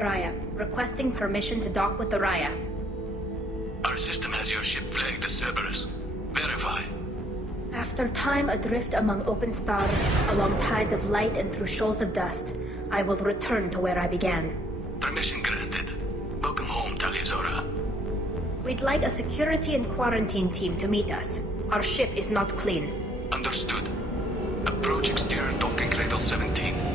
Alarei, requesting permission to dock with the Raya. Our system has your ship flagged as Cerberus. Verify. After time adrift among open stars, along tides of light and through shoals of dust, I will return to where I began. Permission granted. Welcome home, Tali. We'd like a security and quarantine team to meet us. Our ship is not clean. Understood. Approach exterior docking cradle 17.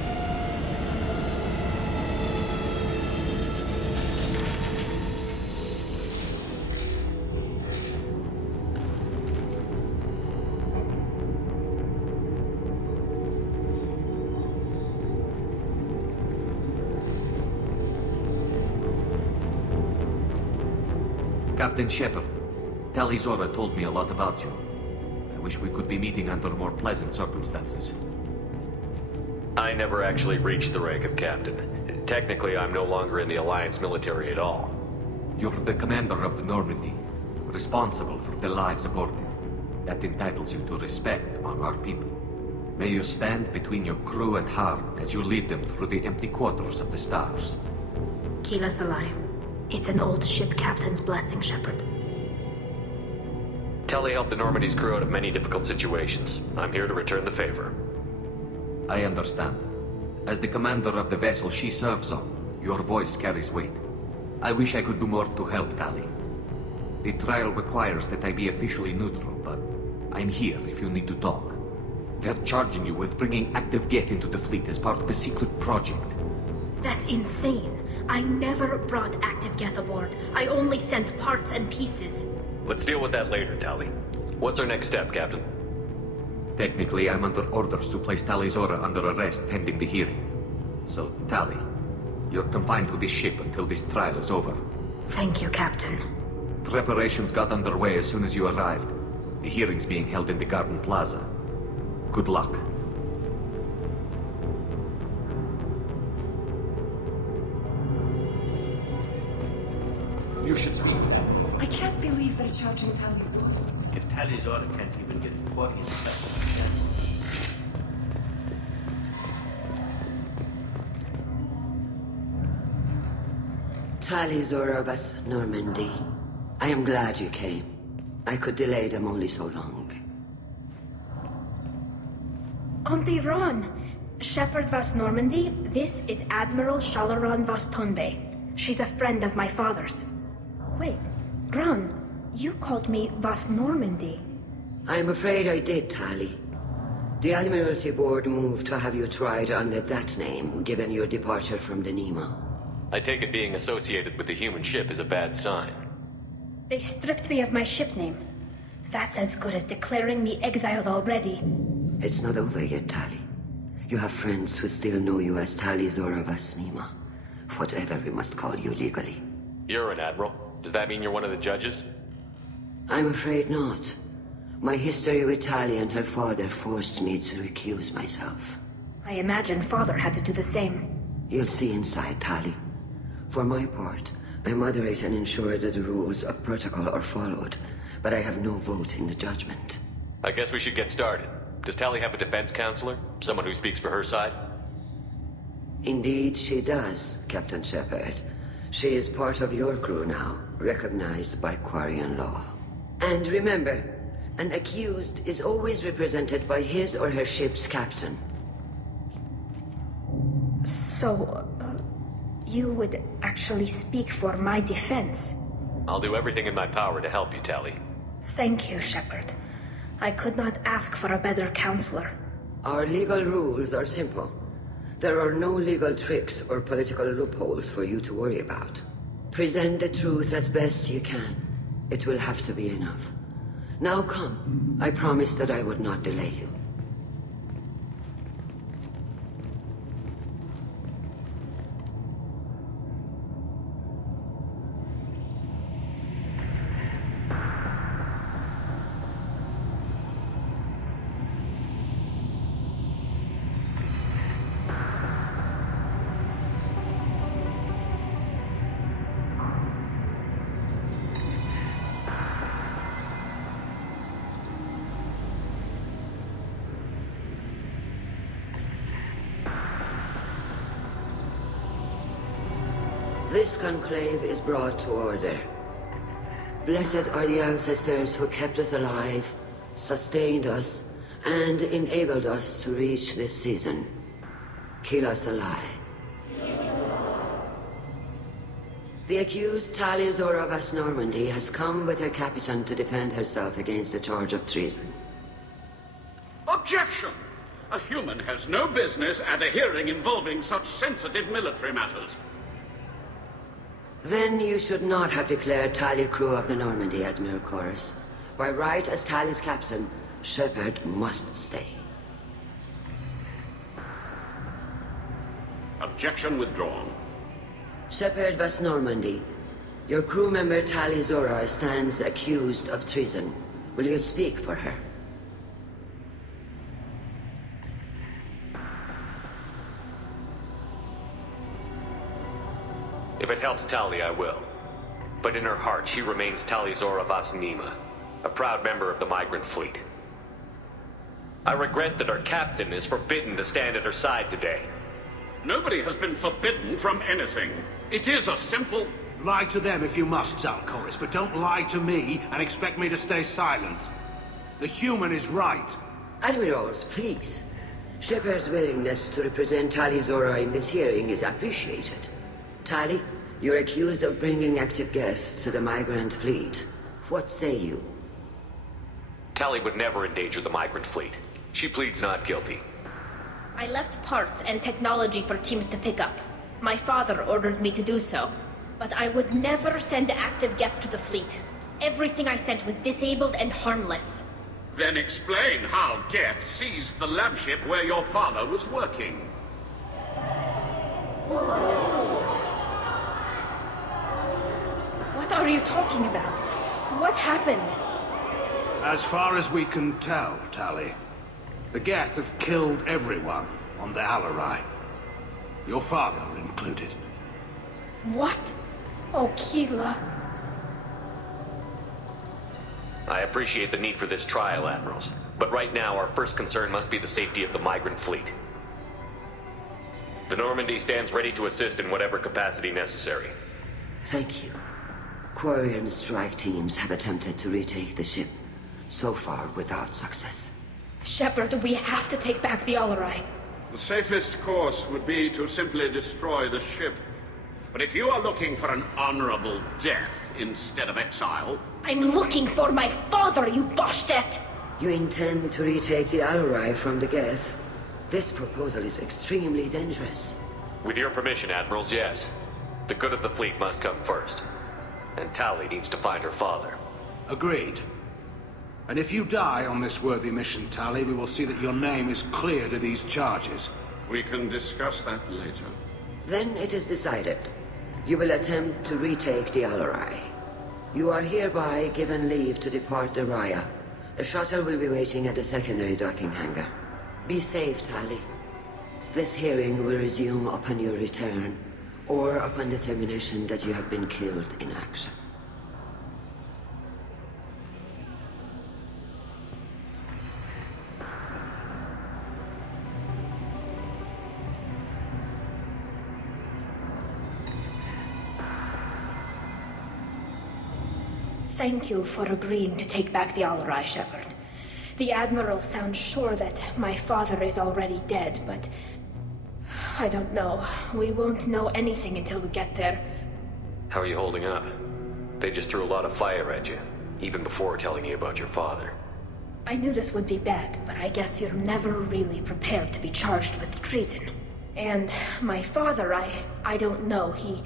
Captain Shepard, Tali told me a lot about you. I wish we could be meeting under more pleasant circumstances. I never actually reached the rank of captain. Technically, I'm no longer in the Alliance military at all. You're the commander of the Normandy, responsible for the lives aborted. That entitles you to respect among our people. May you stand between your crew and harm as you lead them through the empty quarters of the stars. Kila Salai. It's an old ship captain's blessing, Shepard. Tali helped the Normandy's crew out of many difficult situations. I'm here to return the favor. I understand. As the commander of the vessel she serves on, your voice carries weight. I wish I could do more to help Tali. The trial requires that I be officially neutral, but I'm here if you need to talk. They're charging you with bringing active Geth into the fleet as part of a secret project. That's insane. I never brought active Geth aboard. I only sent parts and pieces. Let's deal with that later, Tali. What's our next step, Captain? Technically, I'm under orders to place Tali under arrest pending the hearing. So, Tali, you're confined to this ship until this trial is over. Thank you, Captain. Preparations got underway as soon as you arrived. The hearing's being held in the Garden Plaza. Good luck. You should speak. I can't believe they're charging Tali. If Tali can't even get a quote, he's Tali Zorobas, Normandy. I am glad you came. I could delay them only so long. Auntie Ron! Shepard Vas Normandy, this is Admiral Shalaran Vas Tonbe. She's a friend of my father's. Wait, Ron, you called me Vas Normandy. I'm afraid I did, Tali. The Admiralty Board moved to have you tried under that name, given your departure from the Nima. I take it being associated with the human ship is a bad sign. They stripped me of my ship name. That's as good as declaring me exiled already. It's not over yet, Tali. You have friends who still know you as Tali Zorobas Nima. Whatever we must call you legally. You're an Admiral. Does that mean you're one of the judges? I'm afraid not. My history with Tali and her father forced me to recuse myself. I imagine father had to do the same. You'll see inside, Tali. For my part, I moderate and ensure that the rules of protocol are followed, but I have no vote in the judgment. I guess we should get started. Does Tali have a defense counselor? Someone who speaks for her side? Indeed, she does, Captain Shepard. She is part of your crew now, recognized by Quarian law. And remember, an accused is always represented by his or her ship's captain. So, you would actually speak for my defense? I'll do everything in my power to help you, Tali. Thank you, Shepard. I could not ask for a better counselor. Our legal rules are simple. There are no legal tricks or political loopholes for you to worry about. Present the truth as best you can. It will have to be enough. Now come. I promised that I would not delay you. This conclave is brought to order. Blessed are the ancestors who kept us alive, sustained us, and enabled us to reach this season. Kill us alive. The accused Tali of West Normandy has come with her captain to defend herself against a charge of treason. Objection! A human has no business at a hearing involving such sensitive military matters. Then you should not have declared Tali crew of the Normandy, Admiral Chorus. By right as Tali's captain, Shepard must stay. Objection withdrawn. Shepard West Normandy, your crew member Tali Zora stands accused of treason. Will you speak for her? If it helps Tali, I will. But in her heart, she remains Tali Zora Vas Nima, a proud member of the migrant fleet. I regret that our captain is forbidden to stand at her side today. Nobody has been forbidden from anything. It is a simple... Lie to them if you must, Zalcoris, but don't lie to me and expect me to stay silent. The human is right. Admirals, please. Shepard's willingness to represent Tali Zora in this hearing is appreciated. Tali, you're accused of bringing active guests to the migrant fleet. What say you? Tali would never endanger the migrant fleet. She pleads not guilty. I left parts and technology for teams to pick up. My father ordered me to do so. But I would never send active guests to the fleet. Everything I sent was disabled and harmless. Then explain how Geth seized the lab ship where your father was working. What are you talking about? What happened? As far as we can tell, Tali, the Geth have killed everyone on the Alarei. Your father included. What? Oh, Keela. I appreciate the need for this trial, Admirals. But right now, our first concern must be the safety of the migrant fleet. The Normandy stands ready to assist in whatever capacity necessary. Thank you. Quarian strike teams have attempted to retake the ship, so far without success. Shepard, we have to take back the Alarei. The safest course would be to simply destroy the ship. But if you are looking for an honorable death instead of exile... I'm looking for my father, you bastet! You intend to retake the Alarei from the Geth? This proposal is extremely dangerous. With your permission, Admirals, yes. The good of the fleet must come first. And Tali needs to find her father. Agreed. And if you die on this worthy mission, Tali, we will see that your name is cleared of these charges. We can discuss that later. Then it is decided. You will attempt to retake the Alarei. You are hereby given leave to depart the Raya. A shuttle will be waiting at the secondary docking hangar. Be safe, Tali. This hearing will resume upon your return, or upon determination that you have been killed in action. Thank you for agreeing to take back the Alarei, Shepard. The Admirals sound sure that my father is already dead, but... I don't know. We won't know anything until we get there. How are you holding up? They just threw a lot of fire at you, even before telling you about your father. I knew this would be bad, but I guess you're never really prepared to be charged with treason. And my father, I don't know. He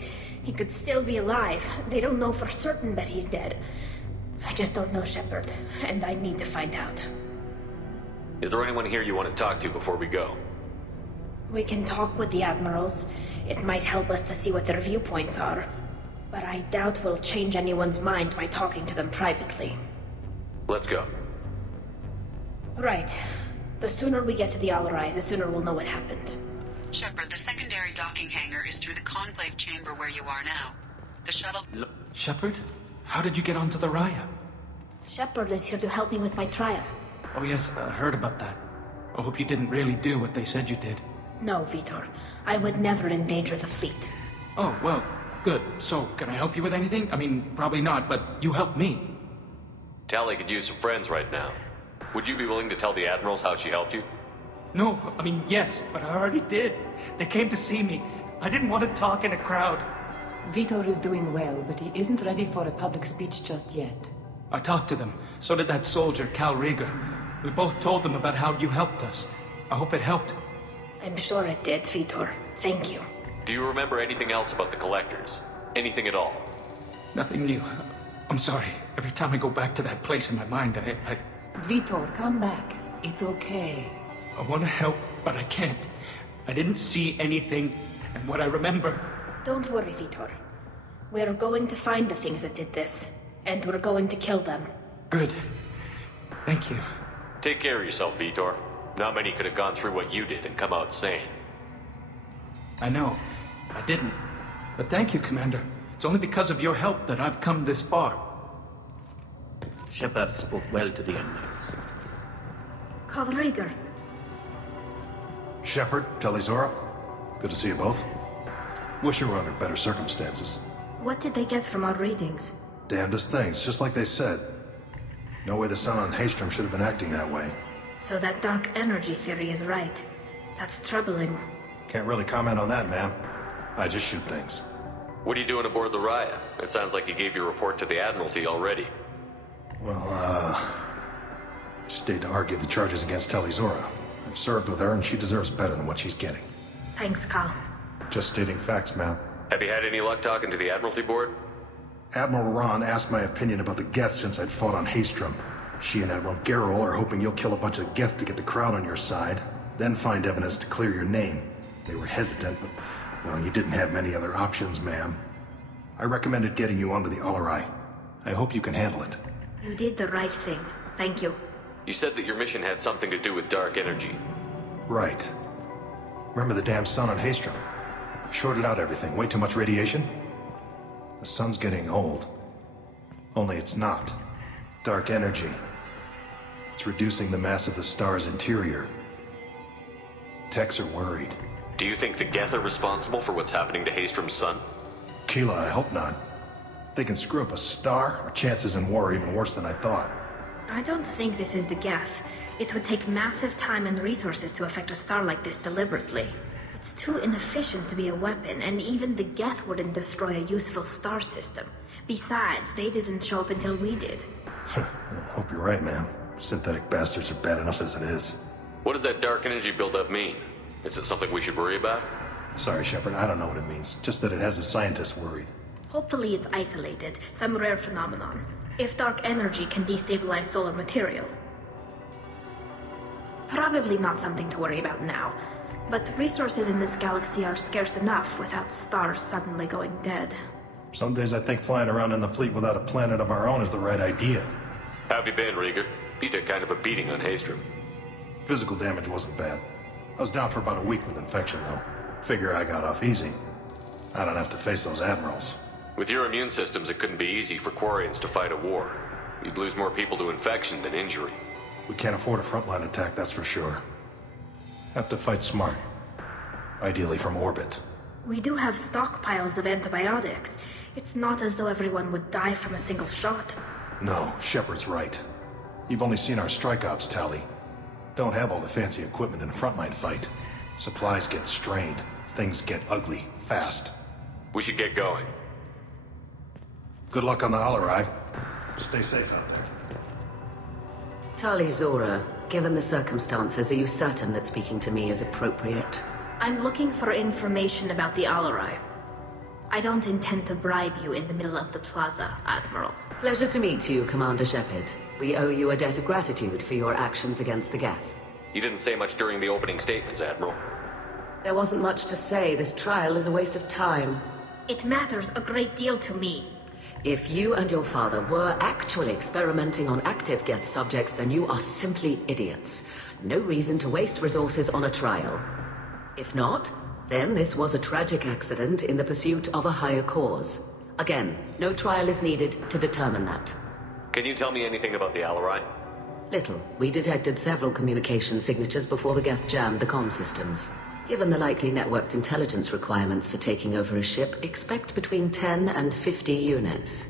could still be alive. They don't know for certain that he's dead. I just don't know, Shepard, and I need to find out. Is there anyone here you want to talk to before we go? We can talk with the Admirals. It might help us to see what their viewpoints are. But I doubt we'll change anyone's mind by talking to them privately. Let's go. Right. The sooner we get to the Alarei, the sooner we'll know what happened. Shepard, the secondary docking hangar is through the conclave chamber where you are now. The shuttle... Shepard? How did you get onto the Raya? Shepard is here to help me with my trial. Oh yes, I heard about that. I hope you didn't really do what they said you did. No, Vitor. I would never endanger the fleet. Oh, well, Good. So, can I help you with anything? I mean, probably not, but you helped me. Tali could use some friends right now. Would you be willing to tell the Admirals how she helped you? No, I mean, yes, but I already did. They came to see me. I didn't want to talk in a crowd. Vitor is doing well, but he isn't ready for a public speech just yet. I talked to them. So did that soldier, Cal Rieger. We both told them about how you helped us. I hope it helped. I'm sure it did, Vitor. Thank you. Do you remember anything else about the Collectors? Anything at all? Nothing new. I'm sorry. Every time I go back to that place in my mind, I Vitor, come back. It's okay. I want to help, but I can't. I didn't see anything, and what I remember... Don't worry, Vitor. We're going to find the things that did this, and we're going to kill them. Good. Thank you. Take care of yourself, Vitor. Not many could have gone through what you did and come out sane. I know. I didn't. But thank you, Commander. It's only because of your help that I've come this far. Shepard spoke well to the inmates. Cal Rieger. Shepard, Tali Zora. Good to see you both. Wish you were under better circumstances. What did they get from our readings? Damnedest things, just like they said. No way the sun on Haystrom should have been acting that way. So that dark energy theory is right. That's troubling. Can't really comment on that, ma'am. I just shoot things. What are you doing aboard the Raya? It sounds like you gave your report to the Admiralty already. Well, I stayed to argue the charges against Tali Zora. I've served with her, and she deserves better than what she's getting. Thanks, Cal. Just stating facts, ma'am. Have you had any luck talking to the Admiralty board? Admiral Ron asked my opinion about the Geth since I'd fought on Haystrom. She and Admiral Gerrel are hoping you'll kill a bunch of Geth to get the crowd on your side, then find evidence to clear your name. They were hesitant, but, well, you didn't have many other options, ma'am. I recommended getting you onto the Alarei. I hope you can handle it. You did the right thing. Thank you. You said that your mission had something to do with dark energy. Right. Remember the damn sun on Haystrom? Shorted out everything. Way too much radiation? The sun's getting old. Only it's not. Dark energy. It's reducing the mass of the star's interior. Techs are worried. Do you think the Geth are responsible for what's happening to Haystrom's sun? Keela, I hope not. If they can screw up a star, our chances in war are even worse than I thought. I don't think this is the Geth. It would take massive time and resources to affect a star like this deliberately. It's too inefficient to be a weapon, and even the Geth wouldn't destroy a useful star system. Besides, they didn't show up until we did. I hope you're right, ma'am. Synthetic bastards are bad enough as it is. What does that dark energy buildup mean? Is it something we should worry about? Sorry, Shepard, I don't know what it means. Just that it has the scientists worried. Hopefully it's isolated, some rare phenomenon. If dark energy can destabilize solar material. Probably not something to worry about now. But resources in this galaxy are scarce enough without stars suddenly going dead. Some days I think flying around in the fleet without a planet of our own is the right idea. How have you been, Rieger? You took kind of a beating on Haystrom. Physical damage wasn't bad. I was down for about a week with infection, though. Figure I got off easy. I don't have to face those Admirals. With your immune systems, it couldn't be easy for Quarians to fight a war. You'd lose more people to infection than injury. We can't afford a frontline attack, that's for sure. Have to fight smart. Ideally from orbit. We do have stockpiles of antibiotics. It's not as though everyone would die from a single shot. No, Shepard's right. You've only seen our strike ops, Tali. Don't have all the fancy equipment in a frontline fight. Supplies get strained. Things get ugly, fast. We should get going. Good luck on the Alarei. Stay safe out there. Tali Zora, given the circumstances, are you certain that speaking to me is appropriate? I'm looking for information about the Alarei. I don't intend to bribe you in the middle of the plaza, Admiral. Pleasure to meet you, Commander Shepard. We owe you a debt of gratitude for your actions against the Geth. You didn't say much during the opening statements, Admiral. There wasn't much to say. This trial is a waste of time. It matters a great deal to me. If you and your father were actually experimenting on active Geth subjects, then you are simply idiots. No reason to waste resources on a trial. If not, then this was a tragic accident in the pursuit of a higher cause. Again, no trial is needed to determine that. Can you tell me anything about the Alarei? Little. We detected several communication signatures before the Geth jammed the comm systems. Given the likely networked intelligence requirements for taking over a ship, expect between 10 and 50 units.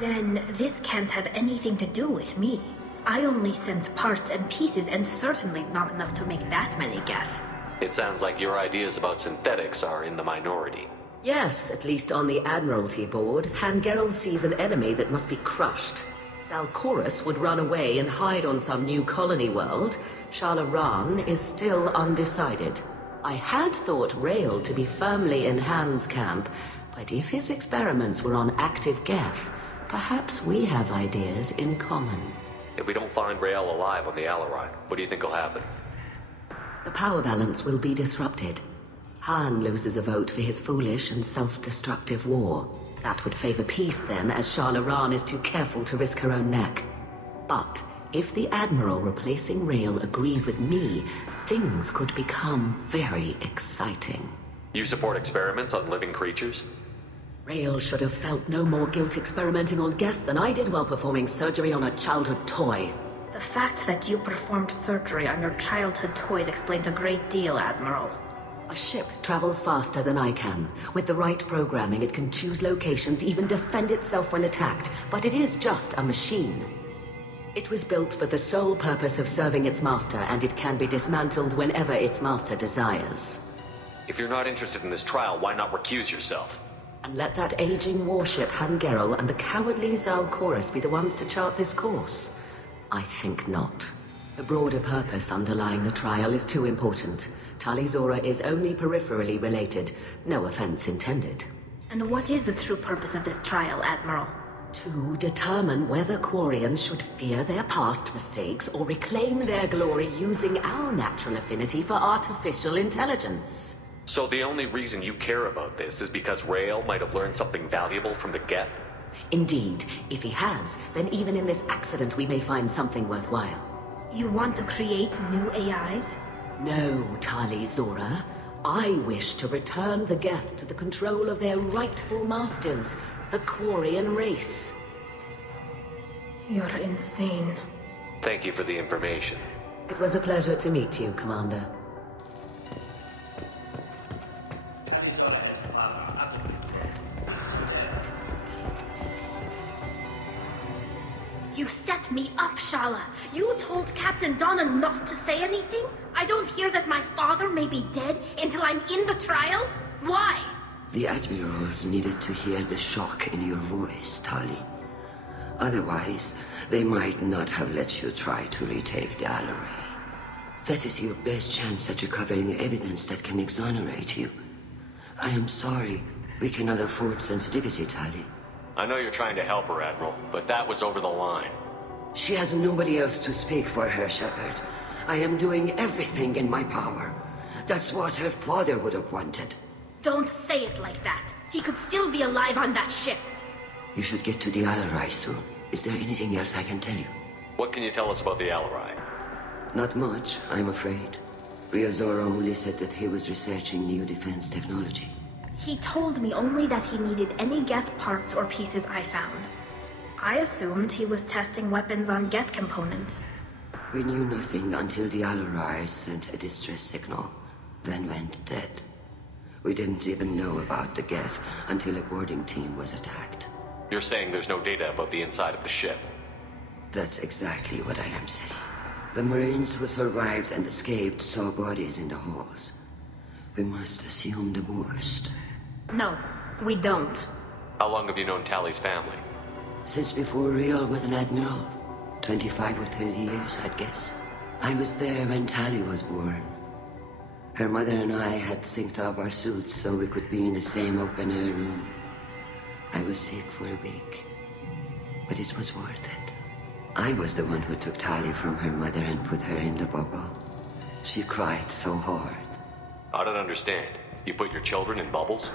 Then this can't have anything to do with me. I only sent parts and pieces, and certainly not enough to make that many Geth. It sounds like your ideas about synthetics are in the minority. Yes, at least on the Admiralty board, Hangerel sees an enemy that must be crushed. Zalcorus would run away and hide on some new colony world. Shalaran is still undecided. I had thought Rael to be firmly in Han's camp, but if his experiments were on active Geth, perhaps we have ideas in common. If we don't find Rael alive on the Alarei, what do you think will happen? The power balance will be disrupted. Han loses a vote for his foolish and self-destructive war. That would favor peace then, as Shalaran is too careful to risk her own neck. But if the Admiral replacing Rael agrees with me, things could become very exciting. You support experiments on living creatures? Rael should have felt no more guilt experimenting on Geth than I did while performing surgery on a childhood toy. The fact that you performed surgery on your childhood toys explains a great deal, Admiral. A ship travels faster than I can. With the right programming, it can choose locations, even defend itself when attacked. But it is just a machine. It was built for the sole purpose of serving its master, and it can be dismantled whenever its master desires. If you're not interested in this trial, why not recuse yourself? And let that aging warship Hangerel and the cowardly Zalcorus be the ones to chart this course? I think not. The broader purpose underlying the trial is too important. Tali Zora is only peripherally related. No offense intended. And what is the true purpose of this trial, Admiral? To determine whether Quarians should fear their past mistakes or reclaim their glory using our natural affinity for artificial intelligence. So the only reason you care about this is because Rael might have learned something valuable from the Geth? Indeed. If he has, then even in this accident we may find something worthwhile. You want to create new AIs? No, Tali Zora. I wish to return the Geth to the control of their rightful masters, the Quarian race. You're insane. Thank you for the information. It was a pleasure to meet you, Commander. You set me up, Shala. You told Captain Donna not to say anything? I don't hear that my father may be dead until I'm in the trial? Why? The Admirals needed to hear the shock in your voice, Tali. Otherwise, they might not have let you try to retake the Alarei. That is your best chance at recovering evidence that can exonerate you. I am sorry. We cannot afford sensitivity, Tali. I know you're trying to help her, Admiral, but that was over the line. She has nobody else to speak for her, Shepard. I am doing everything in my power. That's what her father would have wanted. Don't say it like that. He could still be alive on that ship. You should get to the Alarei soon. Is there anything else I can tell you? What can you tell us about the Alarei? Not much, I'm afraid. Ryozora only said that he was researching new defense technology. He told me only that he needed any Geth parts or pieces I found. I assumed he was testing weapons on Geth components. We knew nothing until the Alarei sent a distress signal, then went dead. We didn't even know about the Geth until a boarding team was attacked. You're saying there's no data about the inside of the ship? That's exactly what I am saying. The Marines who survived and escaped saw bodies in the halls. We must assume the worst. No, we don't. How long have you known Tali's family? Since before Rael was an Admiral. 25 or 30 years, I'd guess. I was there when Tali was born. Her mother and I had synced up our suits so we could be in the same open-air room. I was sick for a week, but it was worth it. I was the one who took Tali from her mother and put her in the bubble. She cried so hard. I don't understand. You put your children in bubbles?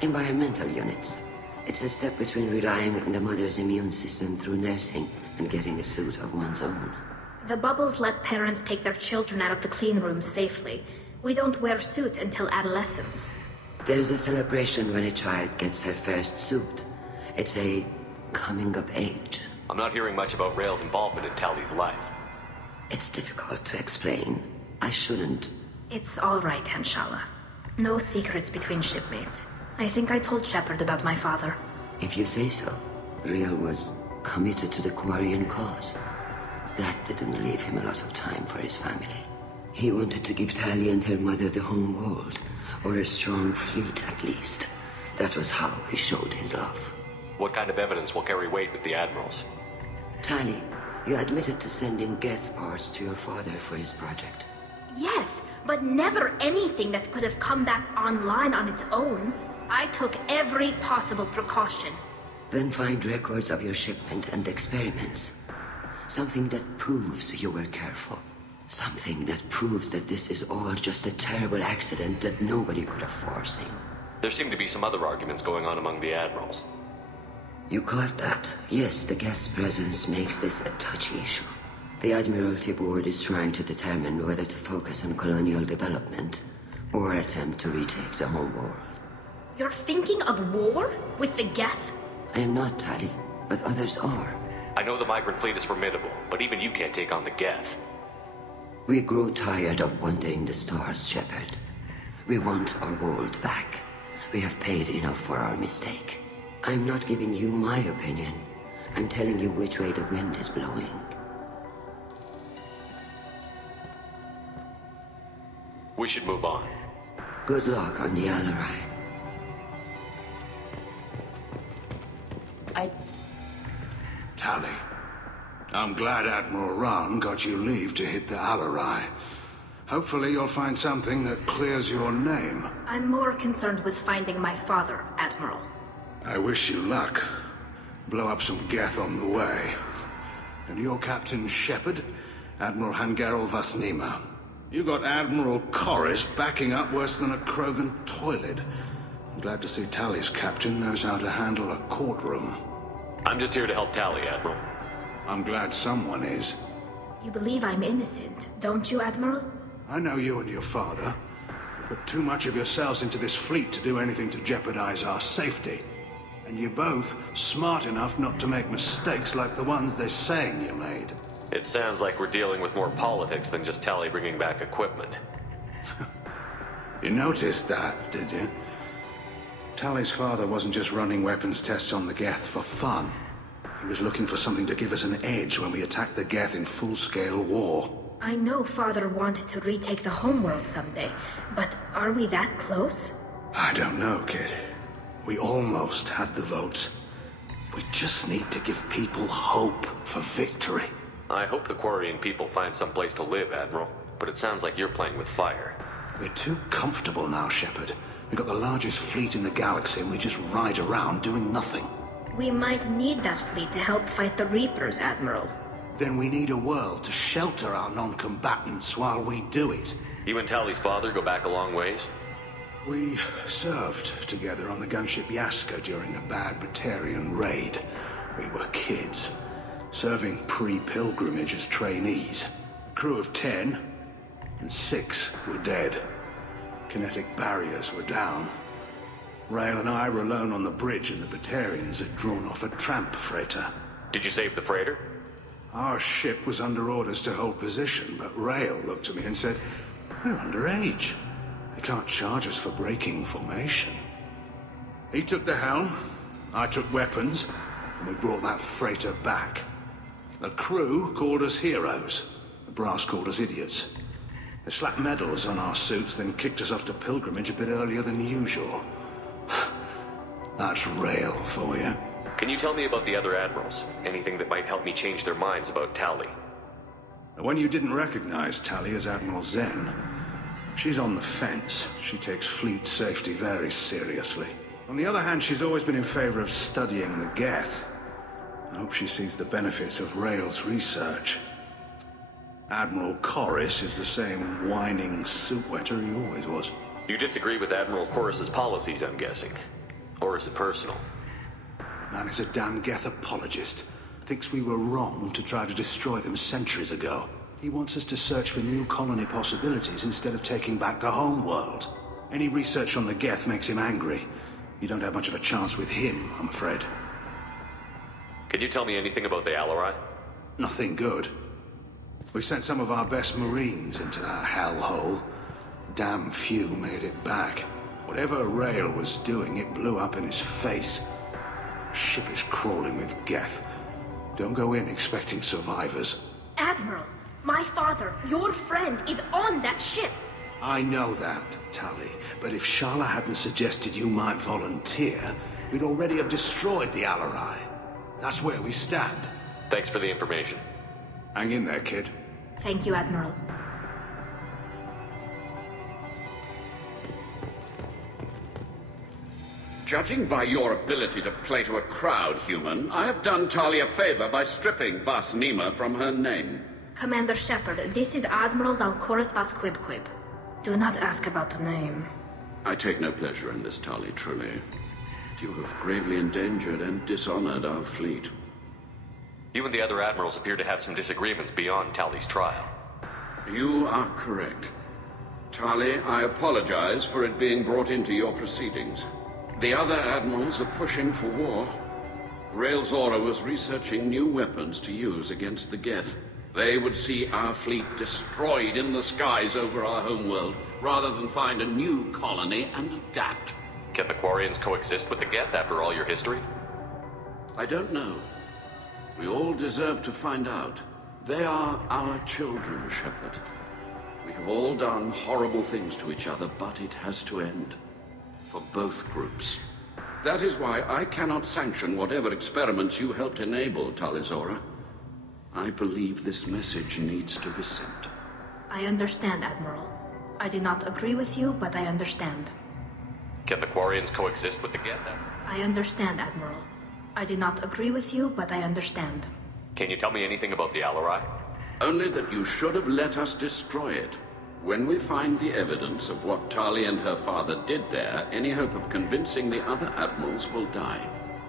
Environmental units. It's a step between relying on the mother's immune system through nursing and getting a suit of one's own. The bubbles let parents take their children out of the clean rooms safely. We don't wear suits until adolescence. There's a celebration when a child gets her first suit. It's a coming of age. I'm not hearing much about Rael's involvement in Tali's life. It's difficult to explain. I shouldn't. It's all right, Anshala. No secrets between shipmates. I think I told Shepard about my father. If you say so. Rael was committed to the Quarian cause. That didn't leave him a lot of time for his family. He wanted to give Tali and her mother the home world, or a strong fleet at least. That was how he showed his love. What kind of evidence will carry weight with the Admirals? Tali, you admitted to sending Geth parts to your father for his project. Yes, but never anything that could have come back online on its own. I took every possible precaution. Then find records of your shipment and experiments. Something that proves you were careful. Something that proves that this is all just a terrible accident that nobody could have foreseen. There seem to be some other arguments going on among the Admirals. You caught that? Yes, the Geth's presence makes this a touchy issue. The Admiralty Board is trying to determine whether to focus on colonial development or attempt to retake the home world. You're thinking of war? With the Geth? I am not, Tali, but others are. I know the migrant fleet is formidable, but even you can't take on the Geth. We grow tired of wandering the stars, Shepard. We want our world back. We have paid enough for our mistake. I'm not giving you my opinion. I'm telling you which way the wind is blowing. We should move on. Good luck on the Alarei. Tali, I'm glad Admiral Rahn got you leave to hit the Alarei. Hopefully you'll find something that clears your name. I'm more concerned with finding my father, Admiral. I wish you luck. Blow up some Geth on the way. And your Captain Shepard, Admiral Hangerel Vasnima. You got Admiral Corris backing up worse than a Krogan toilet. I'm glad to see Tali's captain knows how to handle a courtroom. I'm just here to help Tali, Admiral. I'm glad someone is. You believe I'm innocent, don't you, Admiral? I know you and your father. You put too much of yourselves into this fleet to do anything to jeopardize our safety. And you're both smart enough not to make mistakes like the ones they're saying you made. It sounds like we're dealing with more politics than just Tali bringing back equipment. You noticed that, did you? Tali's father wasn't just running weapons tests on the Geth for fun. He was looking for something to give us an edge when we attacked the Geth in full-scale war. I know Father wanted to retake the homeworld someday, but are we that close? I don't know, kid. We almost had the votes. We just need to give people hope for victory. I hope the Quarian people find some place to live, Admiral, but it sounds like you're playing with fire. We're too comfortable now, Shepard. We've got the largest fleet in the galaxy and we just ride around doing nothing. We might need that fleet to help fight the Reapers, Admiral. Then we need a world to shelter our non-combatants while we do it. You and Tali's father go back a long ways? We served together on the gunship Yaska during a bad Batarian raid. We were kids, serving pre-pilgrimage as trainees. A crew of 10, and 6 were dead. Kinetic barriers were down. Rael and I were alone on the bridge and the Batarians had drawn off a tramp freighter. Did you save the freighter? Our ship was under orders to hold position, but Rael looked at me and said, "We're underage. They can't charge us for breaking formation." He took the helm, I took weapons, and we brought that freighter back. The crew called us heroes. The brass called us idiots. They slapped medals on our suits, then kicked us off to pilgrimage a bit earlier than usual. That's Rael for you. Can you tell me about the other Admirals? Anything that might help me change their minds about Tali? The one you didn't recognize, Tali, is Admiral Zen. She's on the fence. She takes fleet safety very seriously. On the other hand, she's always been in favor of studying the Geth. I hope she sees the benefits of Rael's research. Admiral Corris is the same whining suit-wetter he always was. You disagree with Admiral Corris's policies, I'm guessing. Or is it personal? The man is a damn Geth apologist. Thinks we were wrong to try to destroy them centuries ago. He wants us to search for new colony possibilities instead of taking back the home world. Any research on the Geth makes him angry. You don't have much of a chance with him, I'm afraid. Can you tell me anything about the Alarei? Nothing good. We sent some of our best Marines into that hellhole. Damn few made it back. Whatever Rail was doing, it blew up in his face. The ship is crawling with Geth. Don't go in expecting survivors. Admiral, my father, your friend, is on that ship. I know that, Tali, but if Shala hadn't suggested you might volunteer, we'd already have destroyed the Alarei. That's where we stand. Thanks for the information. Hang in there, kid. Thank you, Admiral. Judging by your ability to play to a crowd, human, I have done Tali a favor by stripping Vas Nima from her name. Commander Shepard, this is Admiral Zalcorus Vas Quibquib. Do not ask about the name. I take no pleasure in this, Tali, truly. You have gravely endangered and dishonored our fleet. You and the other admirals appear to have some disagreements beyond Tali's trial. You are correct. Tali, I apologize for it being brought into your proceedings. The other admirals are pushing for war. Rail Zora was researching new weapons to use against the Geth. They would see our fleet destroyed in the skies over our homeworld, rather than find a new colony and adapt. Can the Quarians coexist with the Geth after all your history? I don't know. We all deserve to find out. They are our children, Shepard. We have all done horrible things to each other, but it has to end. For both groups. That is why I cannot sanction whatever experiments you helped enable, Tali Zora. I believe this message needs to be sent. I understand, Admiral. I do not agree with you, but I understand. Can the Quarians coexist with the Geth? I understand, Admiral. I do not agree with you, but I understand. Can you tell me anything about the Alarei? Only that you should have let us destroy it. When we find the evidence of what Tali and her father did there, any hope of convincing the other admirals will die.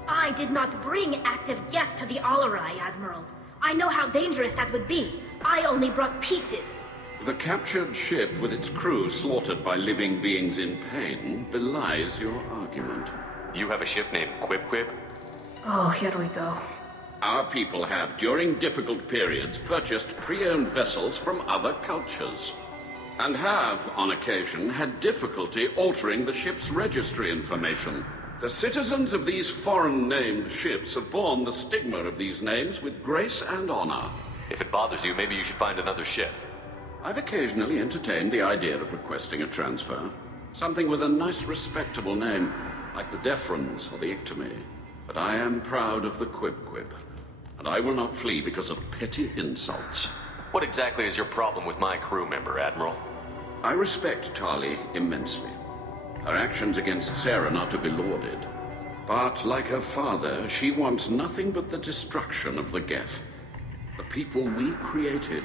I did not bring active Geth to the Alarei, Admiral. I know how dangerous that would be. I only brought pieces. The captured ship with its crew slaughtered by living beings in pain belies your argument. You have a ship named Quibquib? Oh, here we go. Our people have, during difficult periods, purchased pre-owned vessels from other cultures. And have, on occasion, had difficulty altering the ship's registry information. The citizens of these foreign-named ships have borne the stigma of these names with grace and honor. If it bothers you, maybe you should find another ship. I've occasionally entertained the idea of requesting a transfer. Something with a nice, respectable name, like the Defrons or the Ictomy. But I am proud of the Quibquib, and I will not flee because of petty insults. What exactly is your problem with my crew member, Admiral? I respect Tali immensely. Her actions against Saren are to be lauded. But, like her father, she wants nothing but the destruction of the Geth. The people we created.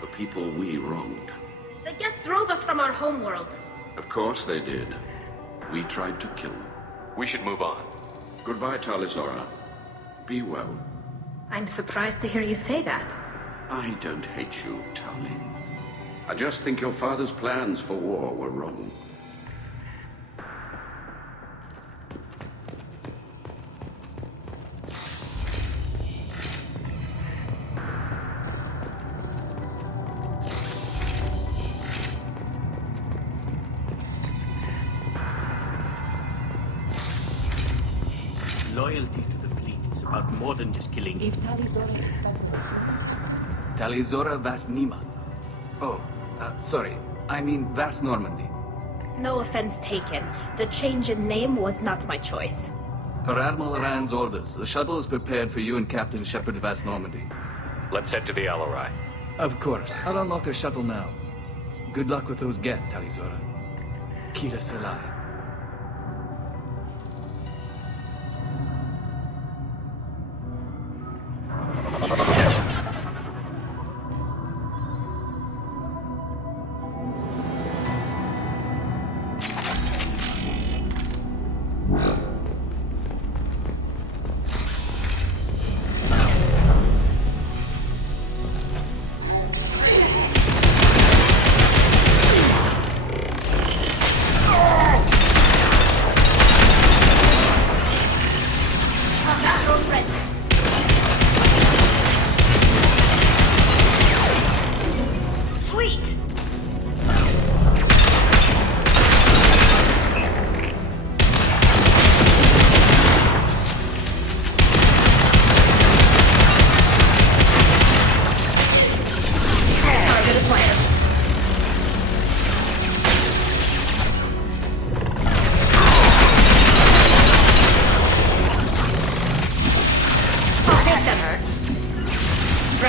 The people we wronged. The Geth drove us from our homeworld. Of course they did. We tried to kill them. We should move on. Goodbye, Tali Zora. Be well. I'm surprised to hear you say that. I don't hate you, Tali. I just think your father's plans for war were wrong. Loyalty to the fleet is about more than just killing. If Tali Zora is Tali Zora Vas Nima. Oh, sorry. I mean Vas Normandy. No offense taken. The change in name was not my choice. Per Admiral Rand's orders, the shuttle is prepared for you and Captain Shepard Vas Normandy. Let's head to the Alarei. Of course. I'll unlock their shuttle now. Good luck with those Geth, Tali Zora. Kira Selai.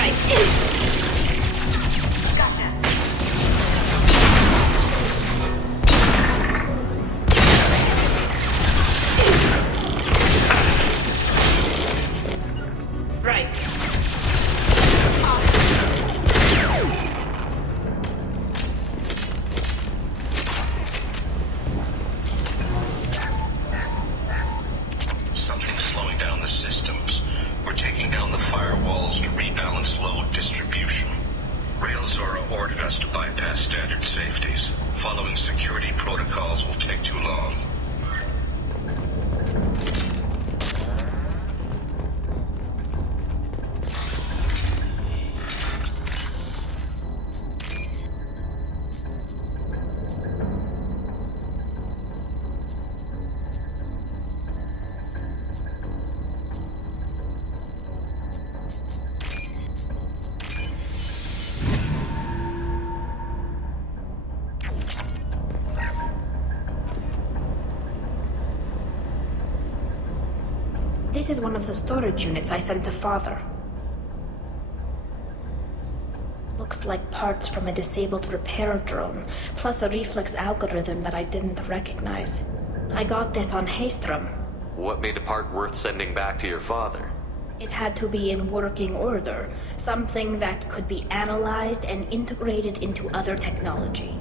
Right. Gotcha. Right. Something's slowing down the systems. We're taking down the firewalls to rebalance load distribution. Rail Zora ordered us to bypass standard safeties. Following security protocols will take too long. This is one of the storage units I sent to Father. Looks like parts from a disabled repair drone, plus a reflex algorithm that I didn't recognize. I got this on Haystrom. What made a part worth sending back to your father? It had to be in working order, something that could be analyzed and integrated into other technology.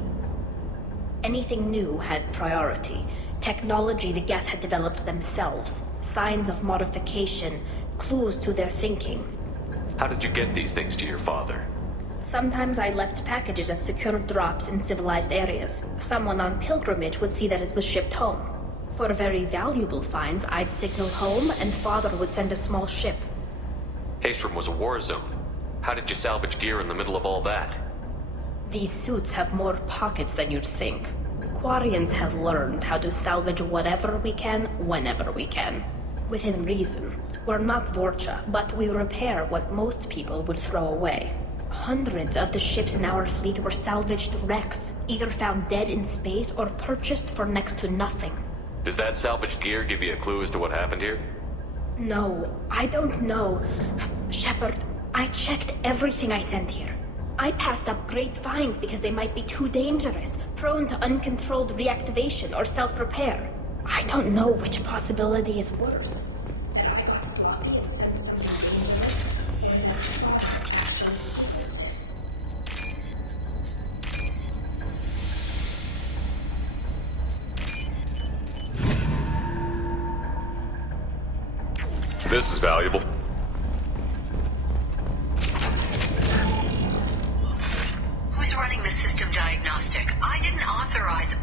Anything new had priority. Technology the Geth had developed themselves. Signs of modification, clues to their thinking. How did you get these things to your father? Sometimes I left packages at secure drops in civilized areas. Someone on pilgrimage would see that it was shipped home. For very valuable finds, I'd signal home and Father would send a small ship. Haystrom was a war zone. How did you salvage gear in the middle of all that? These suits have more pockets than you'd think. Quarians have learned how to salvage whatever we can, whenever we can. Within reason. We're not Vorcha, but we repair what most people would throw away. Hundreds of the ships in our fleet were salvaged wrecks, either found dead in space or purchased for next to nothing. Does that salvaged gear give you a clue as to what happened here? No, I don't know. Shepard, I checked everything I sent here. I passed up great finds because they might be too dangerous, prone to uncontrolled reactivation or self-repair. I don't know which possibility is worse. That I got sloppy and sent something dangerous, or that This is valuable. Who's running the system diagnostic? I didn't authorize...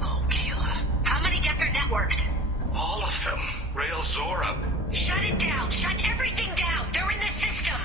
Oh, Keela. How many get their networked? All of them. Rail Zora. Shut it down! Shut everything down! They're in the system!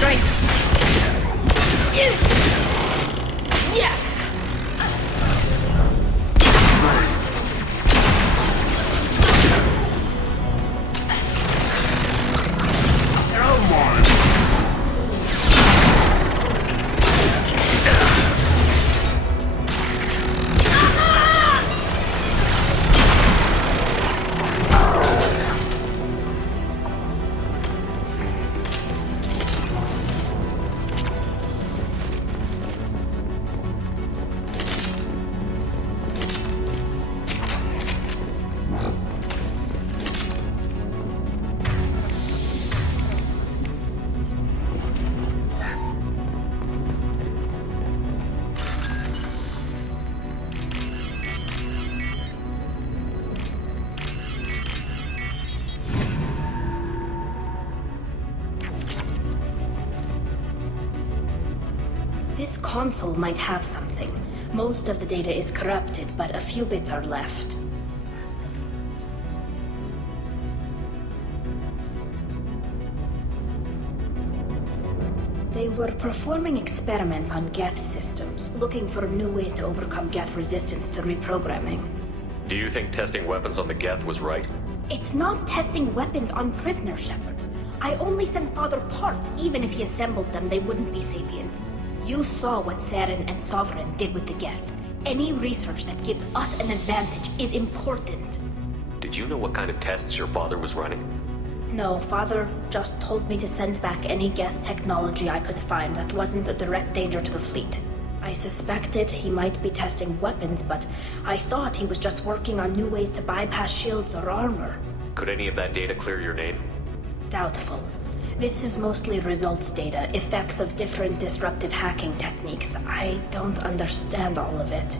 Right. Yes! This console might have something. Most of the data is corrupted, but a few bits are left. They were performing experiments on Geth systems, looking for new ways to overcome Geth resistance to reprogramming. Do you think testing weapons on the Geth was right? It's not testing weapons on prisoners, Shepard. I only sent Father parts. Even if he assembled them, they wouldn't be sapient. You saw what Saren and Sovereign did with the Geth. Any research that gives us an advantage is important. Did you know what kind of tests your father was running? No, Father just told me to send back any Geth technology I could find that wasn't a direct danger to the fleet. I suspected he might be testing weapons, but I thought he was just working on new ways to bypass shields or armor. Could any of that data clear your name? Doubtful. This is mostly results data, effects of different disruptive hacking techniques. I don't understand all of it.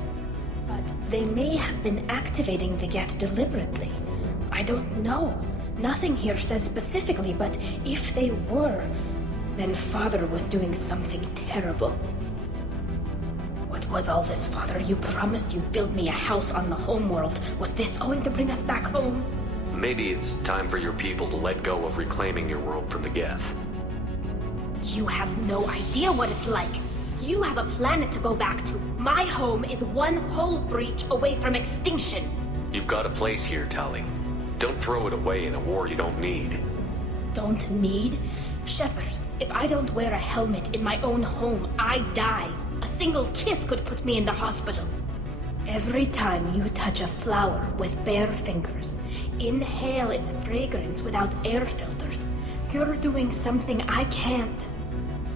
But they may have been activating the Geth deliberately. I don't know. Nothing here says specifically, but if they were, then Father was doing something terrible. What was all this, Father? You promised you'd build me a house on the homeworld. Was this going to bring us back home? Maybe it's time for your people to let go of reclaiming your world from the Geth. You have no idea what it's like. You have a planet to go back to. My home is one hull breach away from extinction. You've got a place here, Tali. Don't throw it away in a war you don't need. Don't need? Shepard, if I don't wear a helmet in my own home, I die. A single kiss could put me in the hospital. Every time you touch a flower with bare fingers, inhale its fragrance without air filters, you're doing something I can't.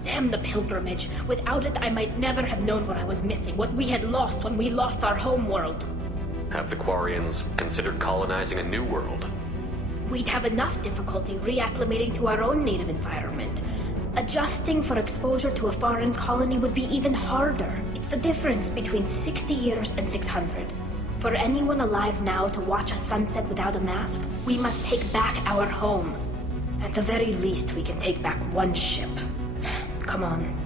Damn the pilgrimage. Without it, I might never have known what I was missing, what we had lost when we lost our home world. Have the Quarians considered colonizing a new world? We'd have enough difficulty reacclimating to our own native environment. Adjusting for exposure to a foreign colony would be even harder. It's the difference between 60 years and 600. For anyone alive now to watch a sunset without a mask, we must take back our home. At the very least, we can take back one ship. Come on.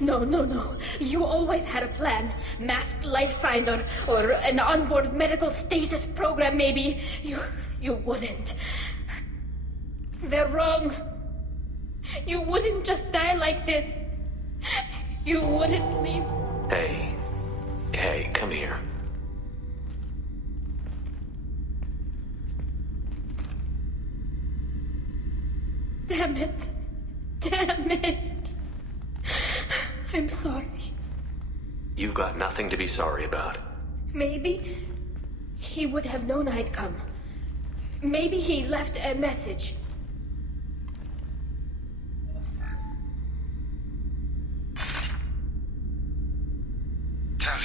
No. You always had a plan. Masked life signs or an onboard medical stasis program, maybe. You wouldn't. They're wrong. You wouldn't just die like this. You wouldn't leave. Hey, come here. Damn it. I'm sorry. You've got nothing to be sorry about. Maybe he would have known I'd come. Maybe he left a message. Tali,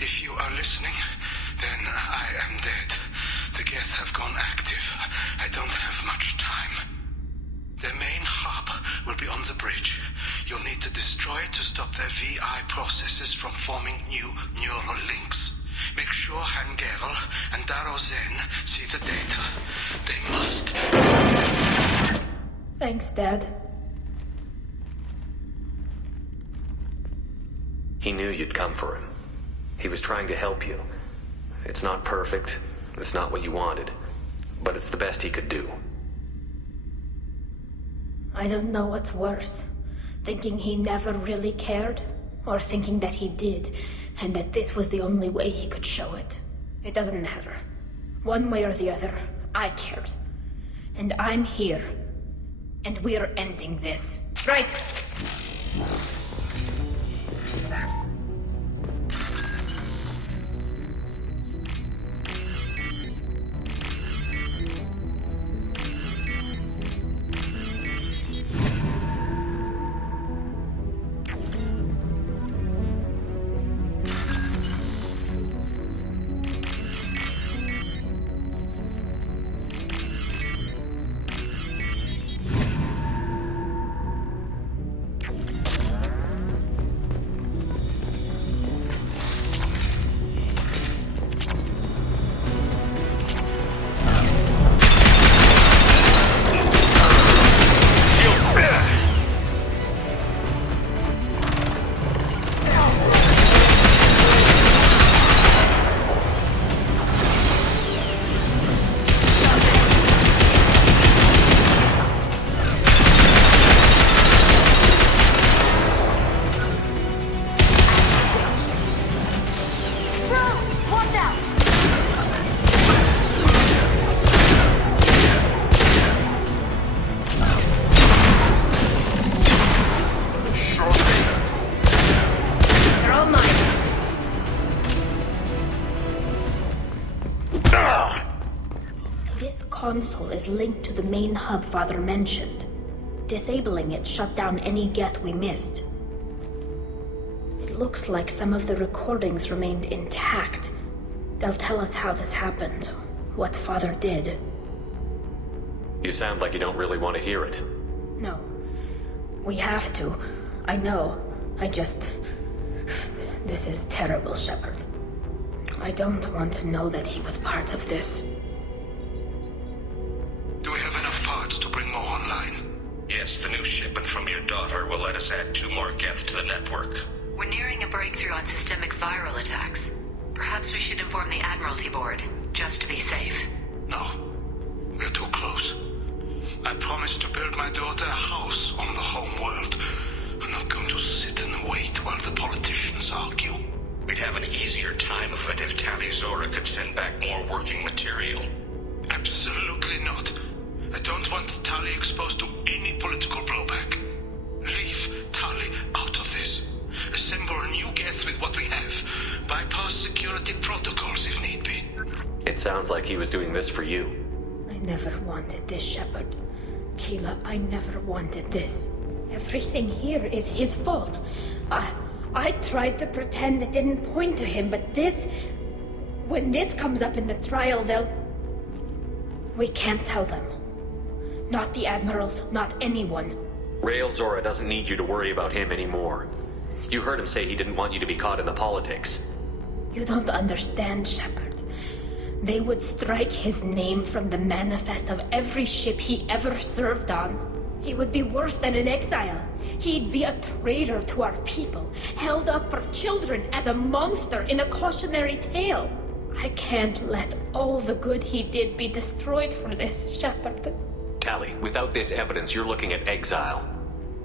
if you are listening, then I am dead. The Geth have gone active. I don't have much time. Their main hub will be on the bridge. You'll need to destroy it to stop their VI processes from forming new neural links. Make sure Hangerl and Darozen see the data. They must. Thanks, Dad. He knew you'd come for him. He was trying to help you. It's not perfect. It's not what you wanted. But it's the best he could do. I don't know what's worse. Thinking he never really cared, or thinking that he did, and that this was the only way he could show it. It doesn't matter. One way or the other, I cared. And I'm here. And we're ending this. Right! Console is linked to the main hub Father mentioned. Disabling it shut down any Geth we missed. It looks like some of the recordings remained intact. They'll tell us how this happened, what Father did. You sound like you don't really want to hear it. No. We have to. I know. This is terrible, Shepard. I don't want to know that he was part of this. Do we have enough parts to bring more online? Yes, the new shipment from your daughter will let us add 2 more Geth to the network. We're nearing a breakthrough on systemic viral attacks. Perhaps we should inform the Admiralty Board, just to be safe. No. We're too close. I promised to build my daughter a house on the home world. I'm not going to sit and wait while the politicians argue. We'd have an easier time of it if Tali Zora could send back more working material. Absolutely not. I don't want Tali exposed to any political blowback. Leave Tali out of this. Assemble a new Geth with what we have. Bypass security protocols if need be. It sounds like he was doing this for you. I never wanted this, Shepard. Keela, I never wanted this. Everything here is his fault. I tried to pretend it didn't point to him, but this... When this comes up in the trial, they'll... We can't tell them. Not the Admirals, not anyone. Rael Zora doesn't need you to worry about him anymore. You heard him say he didn't want you to be caught in the politics. You don't understand, Shepard. They would strike his name from the manifest of every ship he ever served on. He would be worse than an exile. He'd be a traitor to our people, held up for children as a monster in a cautionary tale. I can't let all the good he did be destroyed for this, Shepard. Tali, without this evidence, you're looking at exile.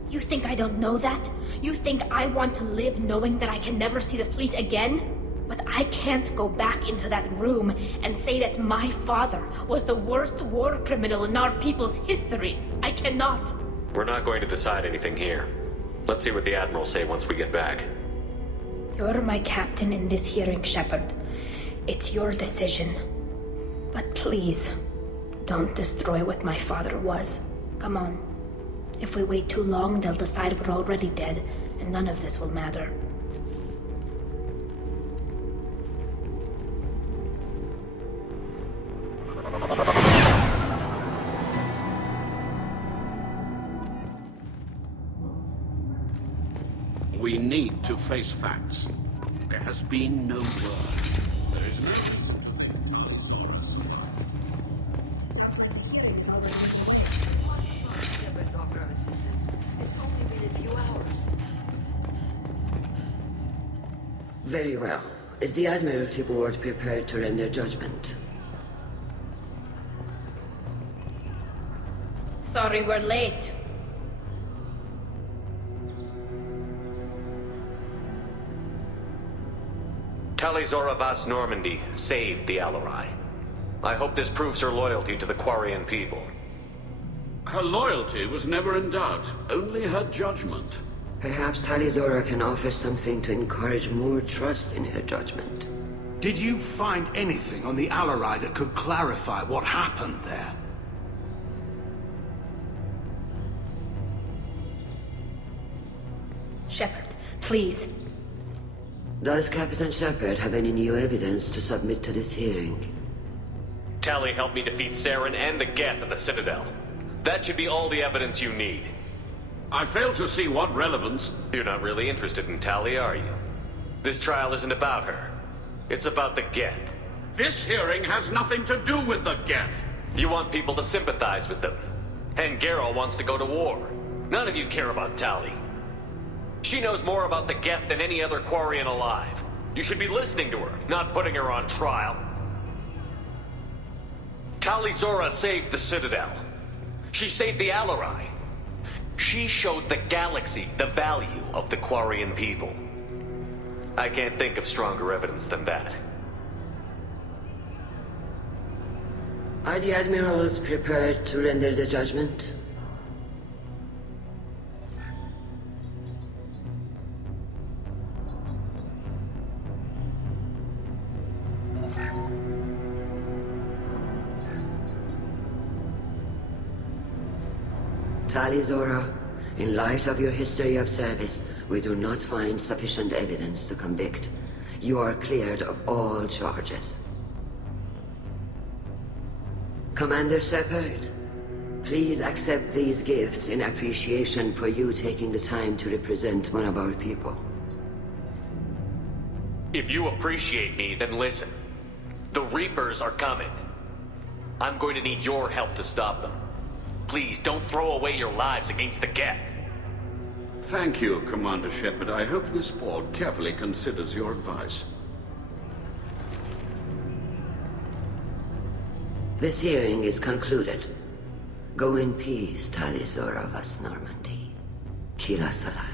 You think I don't know that? You think I want to live knowing that I can never see the fleet again? But I can't go back into that room and say that my father was the worst war criminal in our people's history. I cannot. We're not going to decide anything here. Let's see what the Admirals say once we get back. You're my captain in this hearing, Shepard. It's your decision. But please, don't destroy what my father was. Come on. If we wait too long, they'll decide we're already dead, and none of this will matter. We need to face facts. There has been no word. There is no... Very well. Is the Admiralty Board prepared to render judgment? Sorry we're late. Tali Zora Vas Normandy saved the Alarei. I hope this proves her loyalty to the Quarian people. Her loyalty was never in doubt, only her judgment. Perhaps Tali Zora can offer something to encourage more trust in her judgment. Did you find anything on the Alarei that could clarify what happened there? Shepard, please. Does Captain Shepard have any new evidence to submit to this hearing? Tali helped me defeat Saren and the Geth at the Citadel. That should be all the evidence you need. I fail to see what relevance... You're not really interested in Tali, are you? This trial isn't about her. It's about the Geth. This hearing has nothing to do with the Geth. You want people to sympathize with them. And Geralt wants to go to war. None of you care about Tali. She knows more about the Geth than any other Quarian alive. You should be listening to her, not putting her on trial. Tali Zora saved the Citadel. She saved the Alarei. She showed the galaxy the value of the Quarian people. I can't think of stronger evidence than that. Are the Admirals prepared to render the judgment? Tali Zora, in light of your history of service, we do not find sufficient evidence to convict. You are cleared of all charges. Commander Shepard, please accept these gifts in appreciation for you taking the time to represent one of our people. If you appreciate me, then listen. The Reapers are coming. I'm going to need your help to stop them. Please, don't throw away your lives against the Geth. Thank you, Commander Shepard. I hope this board carefully considers your advice. This hearing is concluded. Go in peace, Tali Zora Vas Normandy. Kila Salai.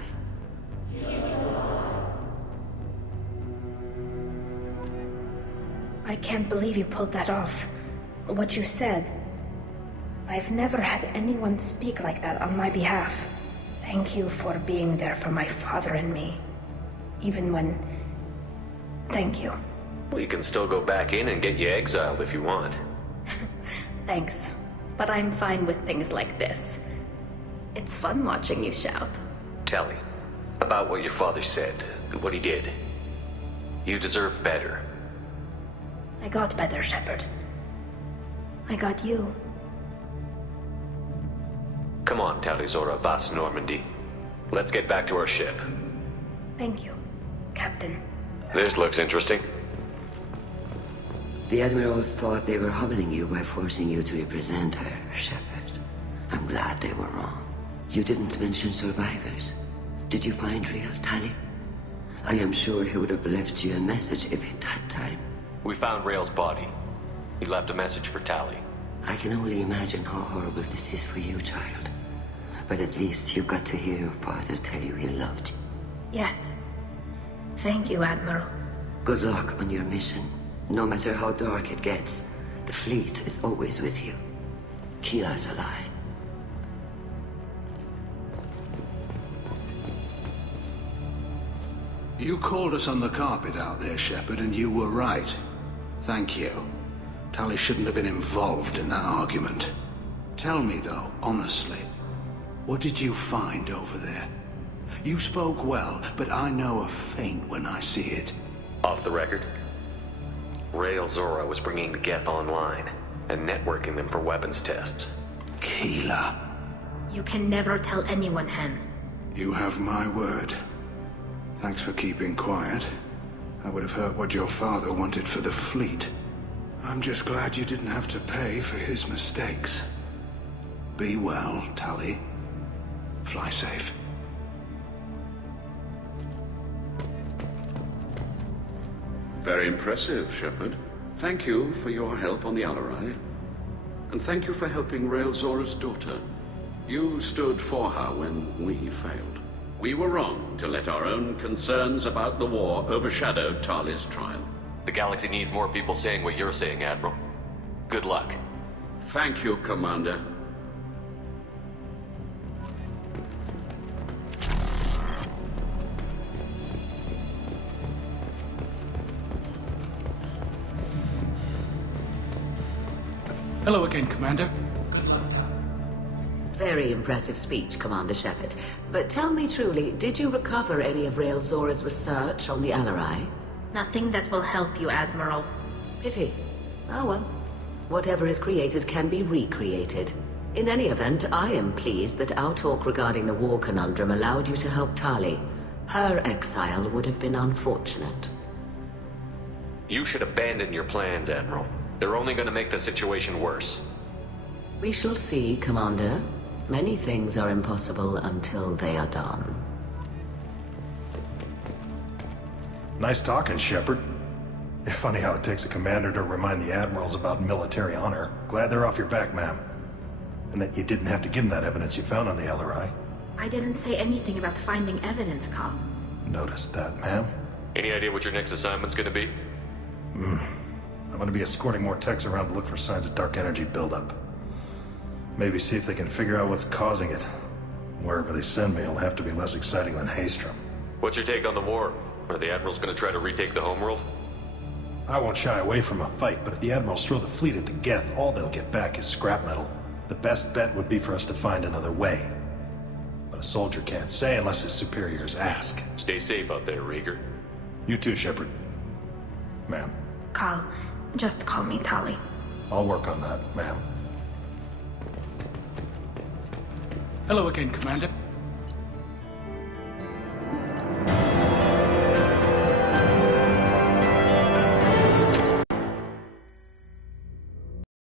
I can't believe you pulled that off. What you said. I've never had anyone speak like that on my behalf. Thank you for being there for my father and me. Even when... Thank you. We can still go back in and get you exiled if you want. Thanks. But I'm fine with things like this. It's fun watching you shout. Tali, about what your father said, what he did. You deserve better. I got better, Shepard. I got you. Come on, Tali Zora Vas Normandy. Let's get back to our ship. Thank you, Captain. This looks interesting. The Admirals thought they were humbling you by forcing you to represent her, Shepard. I'm glad they were wrong. You didn't mention survivors. Did you find real Tali? I am sure he would have left you a message if he'd had time. We found Rael's body. He left a message for Tali. I can only imagine how horrible this is for you, child. But at least you got to hear your father tell you he loved you. Yes. Thank you, Admiral. Good luck on your mission. No matter how dark it gets, the fleet is always with you. Kila Salai. You called us on the carpet out there, Shepard, and you were right. Thank you. Tali shouldn't have been involved in that argument. Tell me, though, honestly, what did you find over there? You spoke well, but I know a feint when I see it. Off the record, Rael Zora was bringing the Geth online and networking them for weapons tests. Kila. You can never tell anyone, Hen. You have my word. Thanks for keeping quiet. I would have heard what your father wanted for the fleet. I'm just glad you didn't have to pay for his mistakes. Be well, Tali. Fly safe. Very impressive, Shepard. Thank you for your help on the Alarei. And thank you for helping Rael Zora's daughter. You stood for her when we failed. We were wrong to let our own concerns about the war overshadow Tali's trial. The galaxy needs more people saying what you're saying, Admiral. Good luck. Thank you, Commander. Hello again, Commander. Very impressive speech, Commander Shepard. But tell me truly, did you recover any of Rael Zora's research on the Alarei? Nothing that will help you, Admiral. Pity. Oh well. Whatever is created can be recreated. In any event, I am pleased that our talk regarding the war conundrum allowed you to help Tali. Her exile would have been unfortunate. You should abandon your plans, Admiral. They're only going to make the situation worse. We shall see, Commander. Many things are impossible until they are done. Nice talking, Shepard. Funny how it takes a commander to remind the Admirals about military honor. Glad they're off your back, ma'am. And that you didn't have to give them that evidence you found on the Alarei. I didn't say anything about finding evidence, Carl. Noticed that, ma'am. Any idea what your next assignment's going to be? I'm going to be escorting more techs around to look for signs of dark energy buildup. Maybe see if they can figure out what's causing it. Wherever they send me, it'll have to be less exciting than Haystrom. What's your take on the war? Are the Admirals going to try to retake the homeworld? I won't shy away from a fight, but if the Admirals throw the fleet at the Geth, all they'll get back is scrap metal. The best bet would be for us to find another way. But a soldier can't say unless his superiors ask. Stay safe out there, Rieger. You too, Shepard. Ma'am. Carl, just call me Tali. I'll work on that, ma'am. Hello again, Commander.